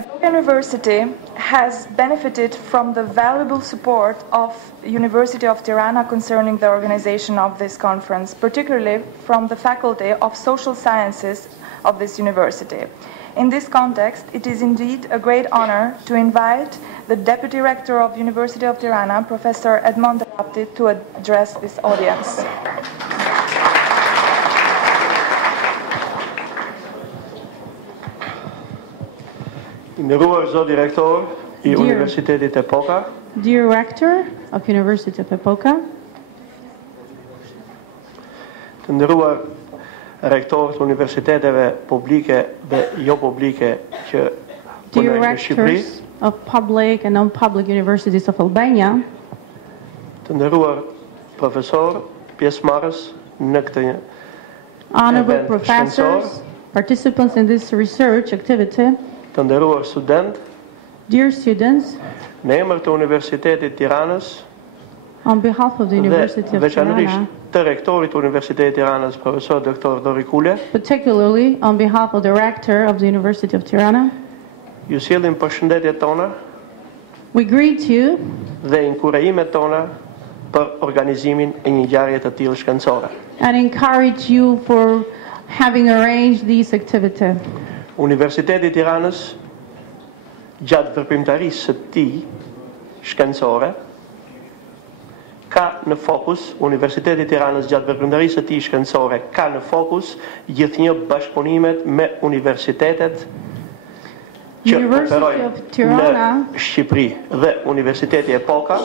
Epoca University has benefited from the valuable support of University of Tirana concerning the organization of this conference, particularly from the Faculty of Social Sciences of this university. In this context, it is indeed a great honor to invite the Deputy Rector of University of Tirana, Professor Edmond Rapti, to address this audience. Dear Rector of University of Epoca, të nderuar rektorët të universiteteve publike dhe jo publike që dear rectors of public and non-public universities of Albania, të nderuar profesor, pjesëmarrës në këtë honorable event professors, participants in this research activity, të nderuar student, dear students, në emër të Universitetit Tiranës, on behalf of the University dhe of veçanërisht Tirana, të rektorit të Universitetit Tiranës, profesor Dr. Dori Kule, particularly on behalf of the rector of the University of Tirana, ju sjellim përshëndetjet tona we greet you dhe inkurajimet tona për organizimin e një ngjarje të tillë shkencore. and encourage you for having arranged this activity. Universiteti i Tiranës gjatë veprimtarisë së tij shkencore ka në fokus, Universiteti i Tiranës gjatë veprimtarisë së tij shkencore ka në fokus gjithnjë bashkëpunimet me universitetet që operojnë në Shqipëri dhe Universiteti Epoka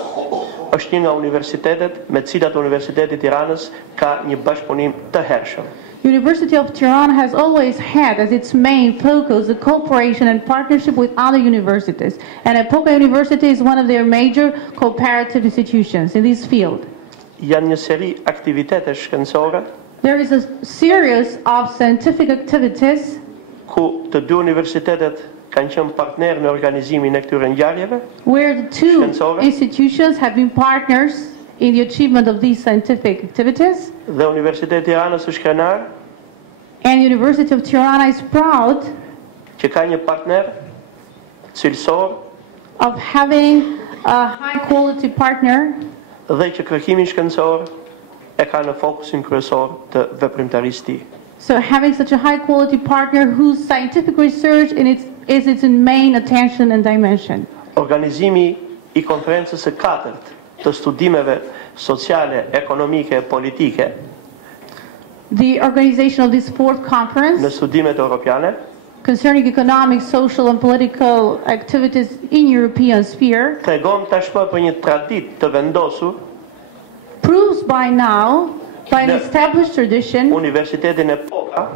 është një nga universitetet me të cilat Universiteti i Tiranës ka një bashkëpunim të hershëm. University of Tirana has always had as its main focus the cooperation and partnership with other universities, and Epoca University is one of their major cooperative institutions in this field. Janë një seri aktivitete shkencore There is a series of scientific activities ku të dy universitetet kanë qenë partner në organizimin e këtyre ngjarjeve where the two shkencore institutions have been partners in the achievement of these scientific activities, dhe Universiteti i Tiranës është krenar and University of Tirana is proud që ka një partner cilësor of having a high quality partner dhe që kërkimin shkencor e ka në fokusin kryesor të veprimtarisë së tij. So having such a high quality partner whose scientific research is its main attention and dimension. Organizimi i konferencës së katërt të studimeve sociale, ekonomike e politike The organization of this fourth në conference studimet europiane concerning economic, social and political activities in European sphere tregon tashmë për një traditë të vendosur proves by now, by an established tradition, Universitetin Epoka,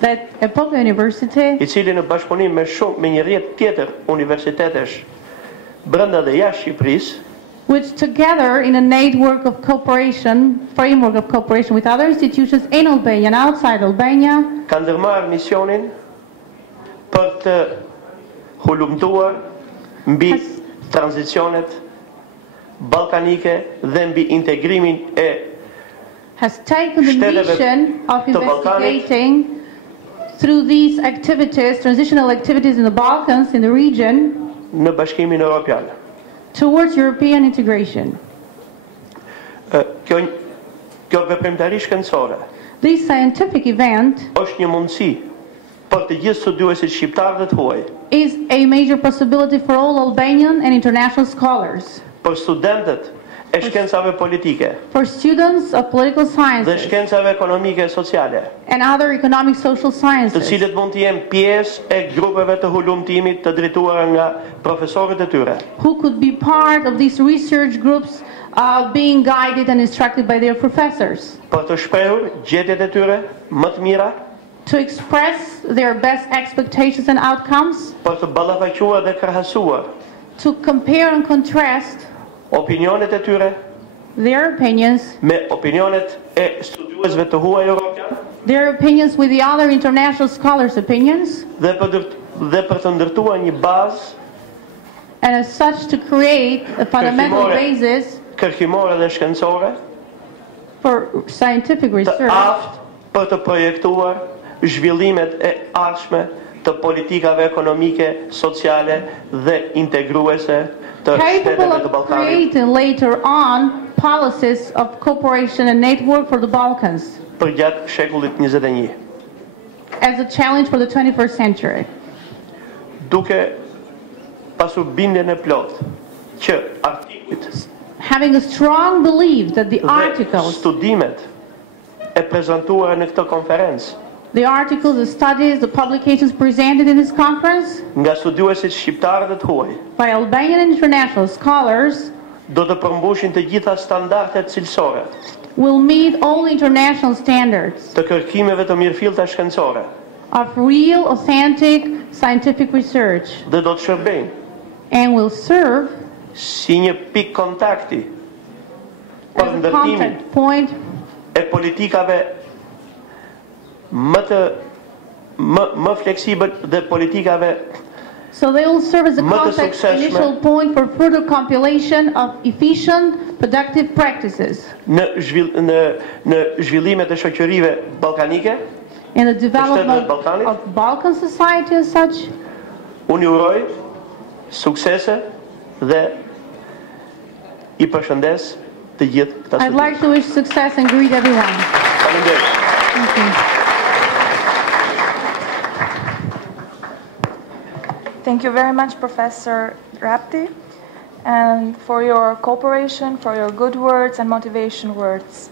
that Epoca University, i cili në bashkëpunim me një rrjet tjetër universitetesh brenda dhe jashtë Shqipërisë, which together in a network of cooperation, framework of cooperation with other institutions in Albania and outside Albania, ka ndërmarrë misionin për të hulumtuar mbi tranzicionet ballkanike dhe mbi integrimin e has taken the mission of investigating through these activities, transitional activities in the Balkans, in the region, në Bashkimin Evropian. towards European integration. Kjo veprimtari shkencore This scientific event është një mundësi për të gjithë studiuesit shqiptar dhe të huaj, is a major possibility for all Albanian and international scholars, për studentët e shkencave politike for students of political dhe sciences shkencave ekonomike e sociale, and other economic social të sciences, cilët mund të jenë pjesë e grupeve të hulumtimit të drejtuara nga profesorët e tyre, who could be part of these research groups being guided and instructed by their professors, për të shprehur gjetjet e tyre më të mira, to express their best expectations and outcomes, për të ballafaquar dhe krahasuar to compare and contrast opinionet e tyre their opinions, me opinionet e studiuesve të huaj europian their opinions with the other international scholars' opinions, dhe për të ndërtuar një bazë and as such to create a fundamental basis kërkimore dhe shkencore for scientific të research aftë për të projektuar zhvillimet e ardhshme të politikave ekonomike, sociale dhe integruese të capable shteteve të of Ballkanit. creating later on policies of cooperation and network for the Balkans Për gjatë shekullit 21. as a challenge for the 21st century. Duke pasur bindjen e plot që artikulit Having a strong belief that the dhe articles, studimet e prezantuara në këtë konferencë the studies, the publications presented in this conference nga studiuesit shqiptarë dhe të huaj by Albanian and international scholars do të përmbushin të gjitha standardet cilësore will meet all international standards të kërkimeve të mirëfillta shkencore of real, authentic scientific research dhe do të shërbejnë and will serve si një pikë kontakti për as a ndërtimin contact point e politikave më fleksibël dhe politikave so they will serve as a Më të context suksesshme. initial point for further compilation of efficient, productive practices në zhvillimet e shoqërive ballkanike. in the development Balkanit. of Balkan society as such. Unë ju uroj suksese dhe i përshëndes të gjithë këta I'd studim. like to wish success and greet everyone. Faleminderit. Thank you. Thank you very much, Professor Rapti, and for your cooperation, for your good words and motivation words.